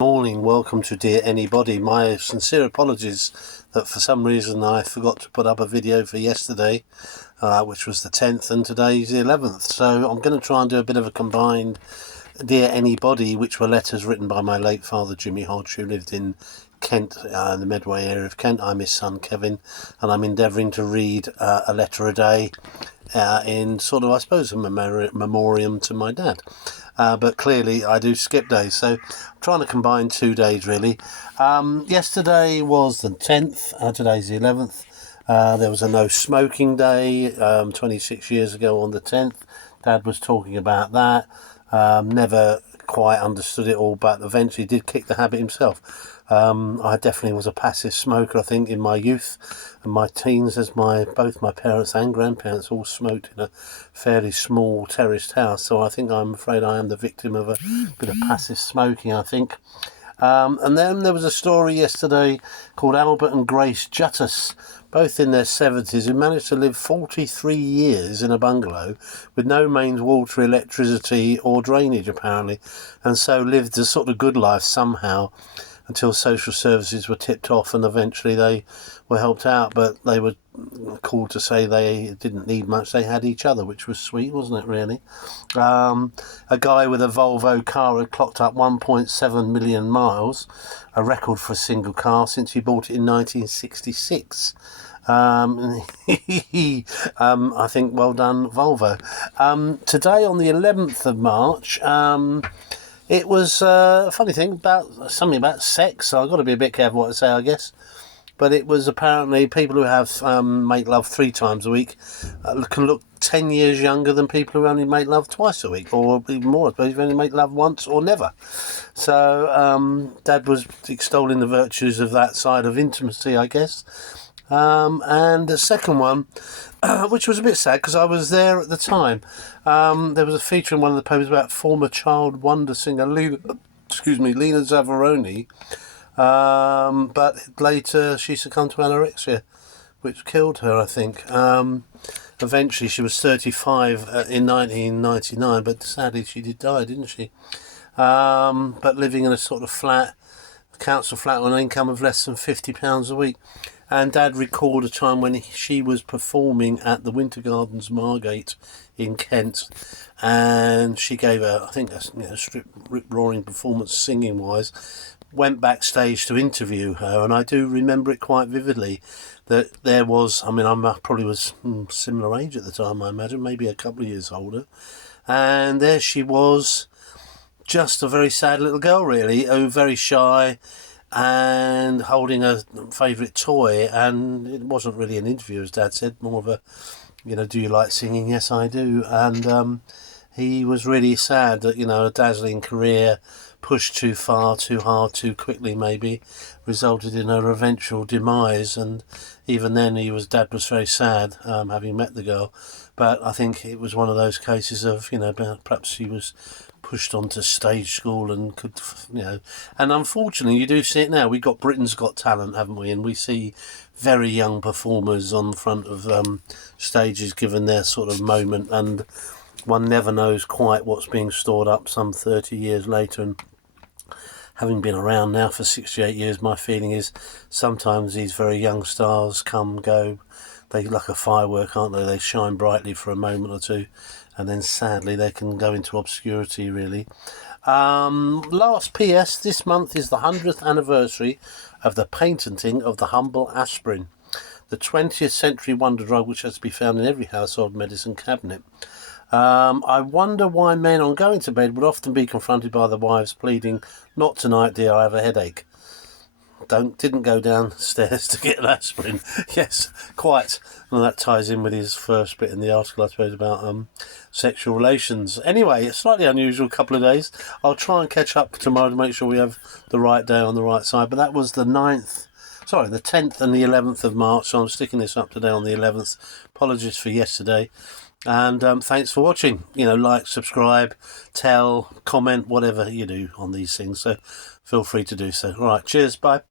Morning, welcome to Dear Anybody. My sincere apologies that for some reason I forgot to put up a video for yesterday, which was the 10th, and today's the 11th. So I'm going to try and do a bit of a combined Dear Anybody, which were letters written by my late father Jimmy Hodge, who lived in Kent, in the Medway area of Kent. I'm his son Kevin, and I'm endeavouring to read a letter a day in sort of, I suppose, a memoriam to my dad. But clearly I do skip days, so I'm trying to combine 2 days really. Yesterday was the 10th, today's the 11th. There was a no smoking day 26 years ago on the 10th. Dad was talking about that. Never quite understood it all, but eventually did kick the habit himself. I definitely was a passive smoker, I think, in my youth and my teens, as both my parents and grandparents all smoked in a fairly small terraced house. So I think I'm afraid I am the victim of a bit of passive smoking, I think. And then there was a story yesterday called Albert and Grace Juttus, both in their 70s, who managed to live 43 years in a bungalow with no mains, water, electricity or drainage apparently, and so lived a sort of good life somehow until social services were tipped off and eventually they were helped out, but they were called to say they didn't need much, they had each other, which was sweet, wasn't it, really? A guy with a Volvo car had clocked up 1.7 million miles, a record for a single car since he bought it in 1966. I think well done, Volvo. Today on the 11th of March, it was a funny thing about something about sex, so I've got to be a bit careful what I say, I guess. But it was apparently people who have make love 3 times a week can look 10 years younger than people who only make love twice a week, or even more, I suppose, who only make love once or never. So Dad was extolling the virtues of that side of intimacy, I guess. And the second one, which was a bit sad because I was there at the time. There was a feature in one of the papers about former child wonder singer Lena Zavaroni, but later she succumbed to anorexia, which killed her, I think. Eventually she was 35 in 1999, but sadly she did die, didn't she? But living in a sort of flat, council flat on an income of less than £50 a week. And Dad recalled a time when she was performing at the Winter Gardens Margate in Kent, and she gave I think a rip-roaring performance singing-wise. Went backstage to interview her, and I do remember it quite vividly that there was, I probably was similar age at the time, I imagine, maybe a couple of years older, and there she was, just a very sad little girl really, very shy, and holding a favourite toy, and it wasn't really an interview, as Dad said, more of a, do you like singing? Yes, I do. And he was really sad that, a dazzling career pushed too far, too hard, too quickly maybe, resulted in her eventual demise. And even then Dad was very sad, having met the girl. But I think it was one of those cases of, perhaps she was pushed onto stage school and could, and unfortunately you do see it now. We've got Britain's Got Talent, haven't we? And we see very young performers on the front of stages given their sort of moment, and one never knows quite what's being stored up some 30 years later. And having been around now for 68 years, my feeling is sometimes these very young stars come, go, they like a firework, aren't they? They shine brightly for a moment or two, and then sadly they can go into obscurity really. Last PS, this month is the 100th anniversary of the patenting of the humble aspirin, the 20th century wonder drug which has to be found in every household medicine cabinet. I wonder why men on going to bed would often be confronted by the wives pleading, "Not tonight, dear, I have a headache." Didn't go downstairs to get an aspirin. Yes, quite. And that ties in with his first bit in the article, I suppose, about sexual relations. Anyway, a slightly unusual couple of days. I'll try and catch up tomorrow to make sure we have the right day on the right side. But that was the 10th and the 11th of March. So I'm sticking this up today on the 11th. Apologies for yesterday. And thanks for watching. Like, subscribe, tell, comment, whatever you do on these things. So feel free to do so. All right, cheers, bye.